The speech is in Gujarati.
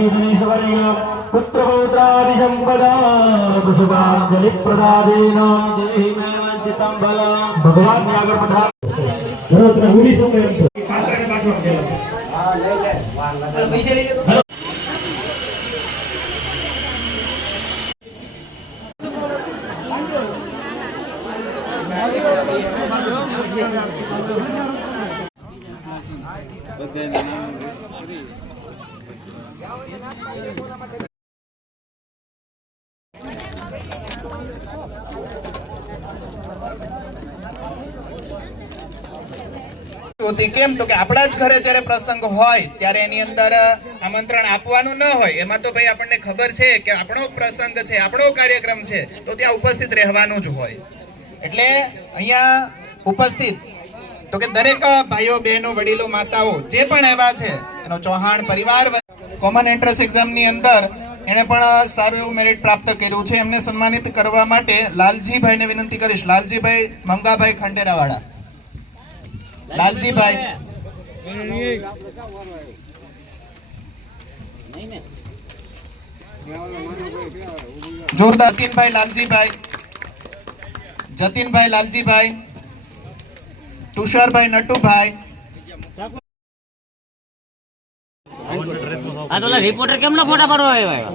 श्रीधनेश्वर्य पुत्रपौत्रादिसम्पदा पुष्पाञ्जलिप्रदादेन देहि मे वञ्चितं बलं भगवान આગળ પધાર ઘરો ત્રહુડી સમય પાત્રને પાછો આપેલો હા લઈ લે પૈસા લઈ લે કેમ તો કે આપણા જ ઘરે જ્યારે પ્રસંગ હોય ત્યારે એની અંદર આમંત્રણ આપવાનું ન હોય, એમાં તો ભાઈ આપણને ખબર છે કે આપણો પ્રસંગ છે, આપણો કાર્યક્રમ છે, તો ત્યાં ઉપસ્થિત રહેવાનું જ હોય. એટલે અહીંયા ઉપસ્થિત તો કે દરેક ભાઈઓ બહેનો વડીલો માતાઓ જે પણ એવા છે એનો ચૌહાણ પરિવાર કોમન એન્ટ્રન્સ એક્ઝામની અંદર એણે પણ સારું એવું મેરિટ પ્રાપ્ત કર્યું છે. એમને સન્માનિત કરવા માટે લાલજીભાઈને વિનંતી કરીશ. લાલજીભાઈ મંગાભાઈ ખંડેરાવાળા. લાલજીભાઈ જોરદાર. જતીનભાઈ લાલજીભાઈ, જતીનભાઈ લાલજીભાઈ, તુષારભાઈ નટુભાઈ. આ તો રિપોર્ટર કેમ ના ફોટા પાડવા આવ્યા?